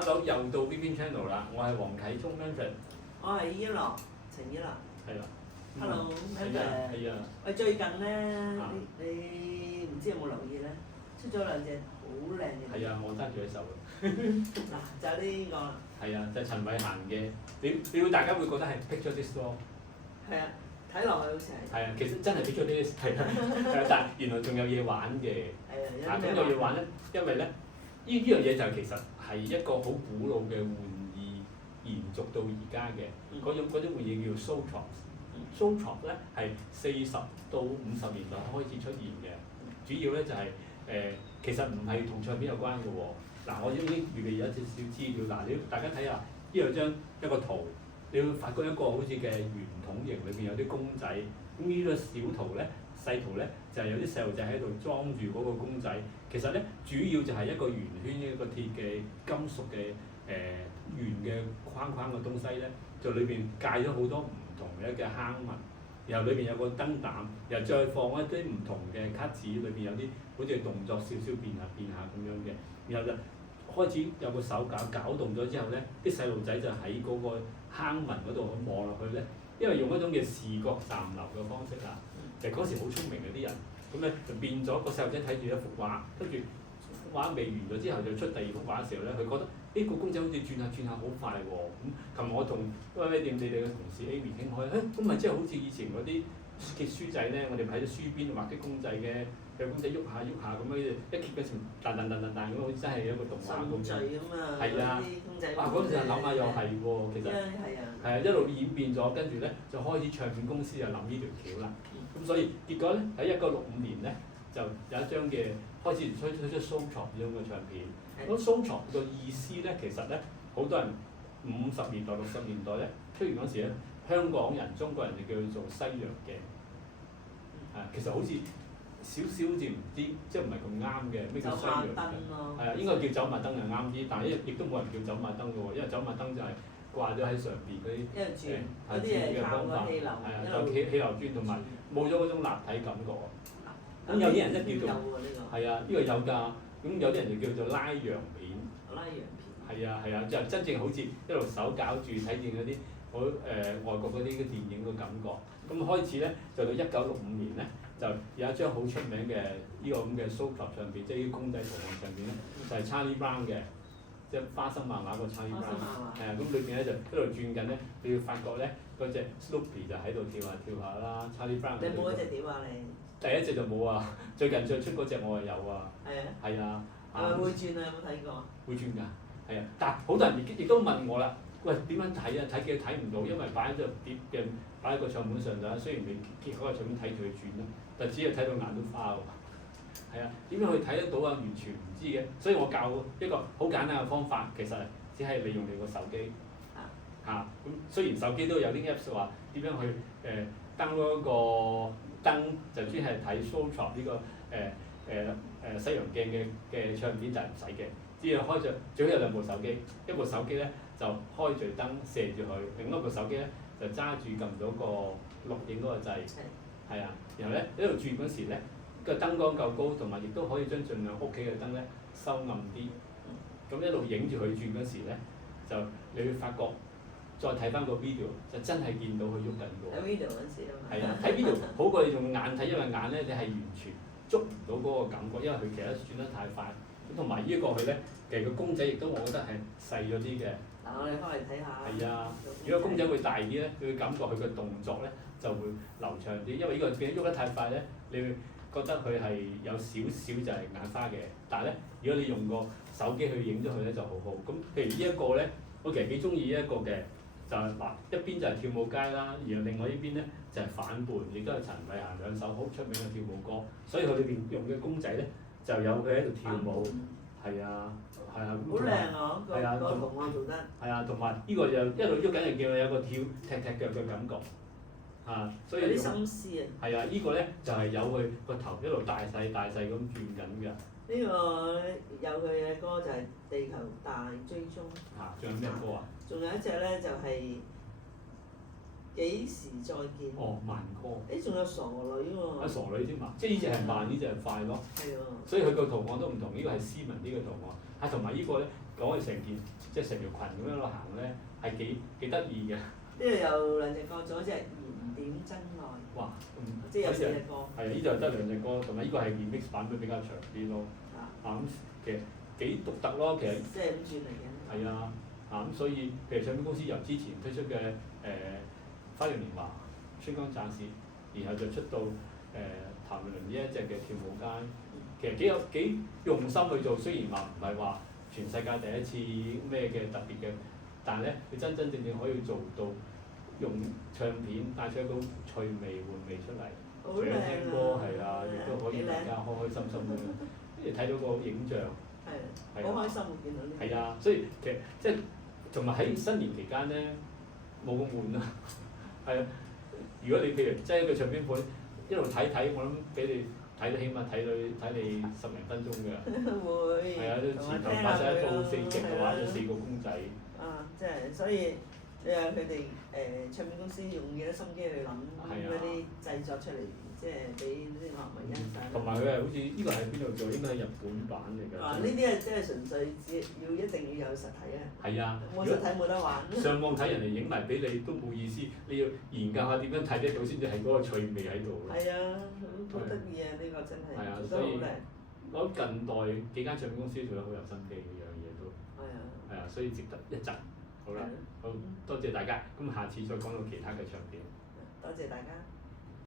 Hello，又到 VPN Channel 啦，我係黃啟聰 Manfred。我係依樂，陳依樂。係啦。 Hello，係啊。喂，最近咧，你唔知有冇留意咧？出咗兩隻好靚嘅。係啊，我揸住喺手。嗱，就係呢個。係啊，就係陳慧嫻嘅。你會大家會覺得係 Picture This 咯。係啊，睇落去好似係。係啊，其實真係 Picture This 係啊，但係原來仲有嘢玩嘅。係啊，咁有嘢玩咧，因為咧，呢樣嘢就其實係一個好古老嘅玩意，延續到而家嘅嗰種玩意叫 Zoetrope。Zoetrope 咧係40到50年代開始出現嘅，主要咧就係其實唔係同唱片有關嘅喎。嗱，我已經預備咗一少少資料，嗱，大家睇下呢兩張一個圖，你會發覺一個好似嘅圓筒形，裏邊有啲公仔。咁呢個小圖咧、細圖咧，就係有啲細路仔喺度裝住嗰個公仔。其實咧，主要就係一個圓圈一個鐵嘅金屬嘅圓嘅框框嘅東西咧，就裏邊界咗好多唔同嘅坑紋，然後裏邊有個燈膽，然後再放一啲唔同嘅卡紙，裏邊有啲好似動作少少變下咁樣嘅，然後就開始有個手搞動咗之後咧，啲細路仔就喺嗰個坑紋嗰度望落去咧，因為用一種嘅視覺暫留嘅方式啊，其實嗰時好聰明嘅啲人，咁咧就變咗個細路仔睇住一幅畫，跟住幅畫未完咗之後就出第二幅畫嘅時候咧，佢覺得呢個公仔好似轉下好快喎。咁琴日我同威店你哋嘅同事 Amy 傾開，咁咪即係好似以前嗰啲揭書仔咧，我哋喺啲書邊畫啲公仔嘅，有公仔喐下咁樣，一揭嗰時彈咁，好似真係一個動畫咁。神序咁啊！係啊，公仔。嗰陣時諗下又係喎，其實係啊，一路演變咗，跟住咧就開始唱片公司就諗呢條橋啦。咁所以結果咧喺1965年咧就有一張嘅開始推出 Zoetrope 呢種嘅唱片。咁 Zoetrope 個意思咧，其實咧好多人50年代、60年代咧出現嗰時咧，香港人、中國人就叫佢做西洋鏡。其實好似少少好似唔知，即係唔係咁啱嘅咩叫西洋鏡？係啊，應該叫走馬燈就啱啲，但係亦都冇人叫走馬燈嘅喎，因為走馬燈就係掛咗喺上邊嗰啲轉嘅方法，係啊，就氣流轉同埋冇咗嗰種立體感覺。咁有啲人咧叫做係啊，呢個有㗎。咁有啲人就叫做拉洋片。拉洋片。係啊，就真正好似一路手搞住睇見嗰啲好外國嗰啲嘅電影嘅感覺。咁開始咧就到1965年咧，就有一張好出名嘅呢個咁嘅 Zoetrope 唱片，即係啲公仔圖案唱片咧，就係 Charlie Brown 嘅，即係花生漫畫個 Charlie Brown。係啊，咁裏邊咧就一路轉緊咧，你要發覺咧嗰隻 Snoopy 就喺度跳下啦，Charlie Brown。你冇嗰隻碟啊你？第一隻就冇啊，最近再出嗰隻我係有啊。係啊。係啊。係咪會轉啊？有冇睇過？會轉㗎，係啊，但係好多人亦都問我啦，喂，點樣睇啊？睇嘅睇唔到，因為擺喺隻碟嘅擺喺個唱片上就，雖然你揭開個唱片睇住佢轉啦，但只係睇到眼都花喎。係啊，點樣去睇得到啊？完全唔知嘅，所以我教一個好簡單嘅方法，其實只係利用你個手機。咁雖然手機都有啲 Apps 話點樣去登嗰個燈，就專係睇 Zoetrope 呢個西洋鏡嘅唱片就係唔使嘅，只要開着最好有兩部手機，一部手機咧就開住燈射住佢，另一部手機咧就揸住撳到個錄影嗰個掣，係啊，然後咧一路轉嗰時咧個燈光夠高，同埋亦都可以將盡量屋企嘅燈咧收暗啲，咁一路影住佢轉嗰時咧，就你會發覺再睇翻個 video 就真係見到佢喐緊嘅喎。睇 video 嗰時啊嘛。係啊，睇 video 好過你用眼睇，因為眼咧你係完全捉唔到嗰個感覺，因為佢其實轉得太快。咁同埋呢個佢咧，其實個公仔亦都我覺得係細咗啲嘅。嗱，我哋翻嚟睇下。係啊，如果公仔會大啲咧，你會感覺佢嘅動作咧就會流暢啲，因為呢個變咗喐得太快咧，你會覺得佢係有少少就係眼花嘅。但係咧，如果你用個手機去影咗佢咧就好好。咁譬如呢一個咧，我其實幾中意呢一個嘅。就係嗱，一邊就係跳舞街啦，然後另外一邊咧就係反叛，亦都係陳慧嫻兩首好出名嘅跳舞歌，所以佢裏邊用嘅公仔咧就有佢喺度跳舞，係啊，係啊，好靚啊！個圖案做得係啊，同埋呢個就一路喐緊，就叫佢有個跳踢腳嘅感覺，所以有啲心思啊！係啊，呢個咧就係有佢個頭一路大細咁轉緊㗎。呢個有佢嘅歌就係《地球大追蹤》。仲有咩歌啊？仲有一隻咧就係幾時再見？哦，慢歌。仲有傻女喎。傻女添嘛，即係呢隻係慢，呢隻係快咯。係喎。所以佢個圖案都唔同，呢個係斯文啲嘅圖案，同埋呢個咧講係成件即係成條裙咁樣落行咧，係幾得意嘅。呢度有兩隻歌，仲有一隻燃點真愛。哇！即係有四隻歌。係啊，呢就得兩隻歌，同埋呢個係 remix 版本比較長啲咯。咁其實幾獨特咯，其實。即係咁轉嚟嘅。係啊，咁所以譬如唱片公司由之前推出嘅花樣年華、春光乍泄，然後就出到譚詠麟呢一隻嘅跳舞街，其實幾用心去做，雖然話唔係話全世界第一次咩嘅特別嘅，但係咧佢真正可以做到用唱片帶出一種趣味換味出嚟，除咗聽歌係啊，亦都可以大家開開心心咁樣，跟住睇到個影像。係，好開心會見到呢啲。係啊，所以其實即係同埋喺新年期間咧，冇咁悶啊。係啊，如果你譬如即係一個唱片盤一路睇，我諗俾你睇到起碼睇你10零分鐘㗎。會。係啊，前頭擺晒一套4極嘅話，都4個公仔。即係所以你話佢哋唱片公司用幾多心機去諗嗰啲製作出嚟，即係俾啲樂迷欣賞。同埋佢係好似呢個係邊度做？應該係日本版嚟㗎。呢啲係真係純粹一定要有實體啊！係啊，冇實體冇得玩。上網睇人哋影埋俾你都冇意思，你要研究下點樣睇得到先至係嗰個趣味喺度。係啊，好得意啊！呢個真係做得好靚。我覺得近代幾間唱片公司做得好有心機，樣嘢都係啊，所以值得一讚。好啦，好多謝大家，咁下次再講到其他嘅唱片。多謝大家。